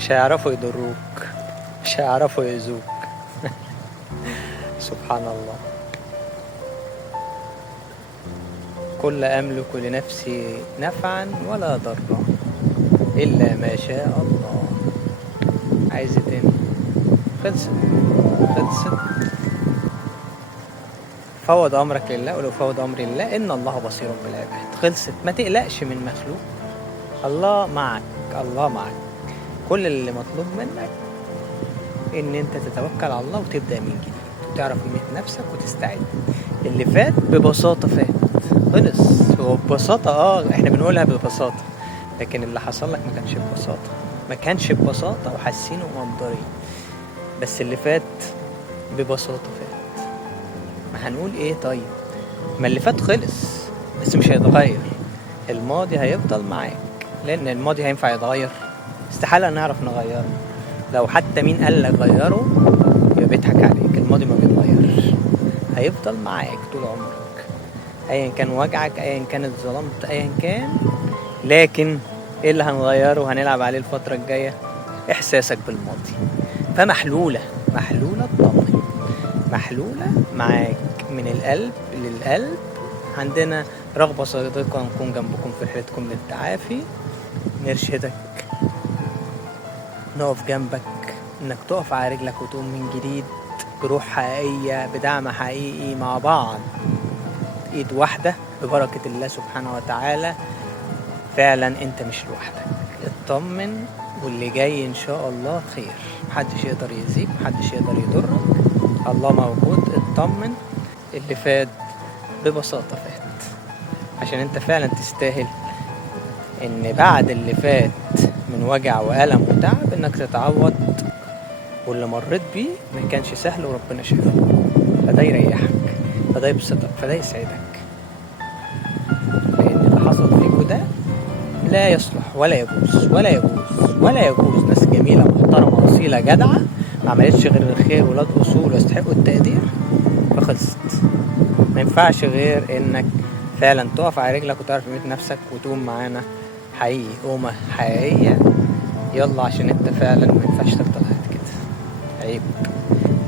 مش هيعرفوا يضروك، مش هيعرفوا يأذوك. سبحان الله. قل لا أملك لنفسي نفعا ولا ضرا إلا ما شاء الله. عايز إيه تاني؟ خلصت. فوض أمرك لله، ولو فوض أمري لله إن الله بصير بالعباد. خلصت. ما تقلقش من مخلوق، الله معك، الله معك. كل اللي مطلوب منك إن أنت تتوكل على الله وتبدأ من جديد وتعرف قيمة نفسك وتستعد. اللي فات ببساطة فات، خلص. هو ببساطة احنا بنقولها ببساطة، لكن اللي حصل لك ما كانش ببساطة وحاسينه ومقدرين. بس اللي فات ببساطة فات. ما هنقول ايه طيب؟ ما اللي فات خلص بس مش هيتغير. الماضي هيفضل معاك، لان الماضي هينفع يتغير؟ استحالة نعرف نغيره. لو حتى مين قال لك غيره يبقى بيضحك عليك. الماضي ما بيتغيرش، هيفضل معاك طول عمرك، ايا كان وجعك، ايا كان اتظلمت، ايا كان. لكن ايه اللي هنغيره وهنلعب عليه الفترة الجاية؟ احساسك بالماضي. فمحلولة، اطمن، محلولة معاك من القلب للقلب. عندنا رغبة صادقة نكون جنبكم في رحلتكم للتعافي، نرشدك، نقف جنبك، انك تقف على رجلك وتقوم من جديد بروح حقيقية، بدعم حقيقي مع بعض، ايد واحدة ببركة الله سبحانه وتعالى. فعلا انت مش لوحدك، اطمن، واللي جاي ان شاء الله خير. محدش يقدر يأذيك، محدش يقدر يضرك، الله موجود. اطمن. اللي فات ببساطة فات، عشان انت فعلا تستاهل ان بعد اللي فات من وجع وألم وتعب انك تتعوض. واللي مريت بيه ما كانش سهل وربنا شافه، فده يريحك، فده يبسطك، فده يسعدك. لان اللي حصل فيكوا ده لا يصلح ولا يجوز. ناس جميلة محترمة أصيلة جدعة ما عملتش غير الخير، ولاد أصول ويستحقوا التقدير، فخلصت. ما ينفعش غير إنك فعلا تقف على رجلك وتعرف قيمة نفسك وتقوم معانا حقيقي، قومة حقيقية. يلا، عشان انت فعلا ما ينفعش تفضل قاعد كده.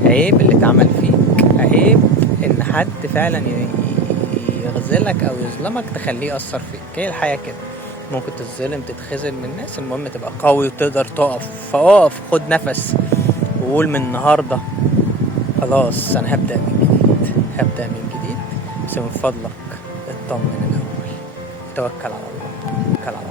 عيب اللي اتعمل فيك، عيب ان حد فعلا يغزلك او يظلمك تخليه يأثر فيك. هي الحياة كده، ممكن تتظلم، تتخذل من الناس، المهم تبقى قوي وتقدر تقف. فاقف، خد نفس وقول من النهاردة خلاص انا هبدأ من جديد. بس من فضلك اطمن الاول، توكل على الله.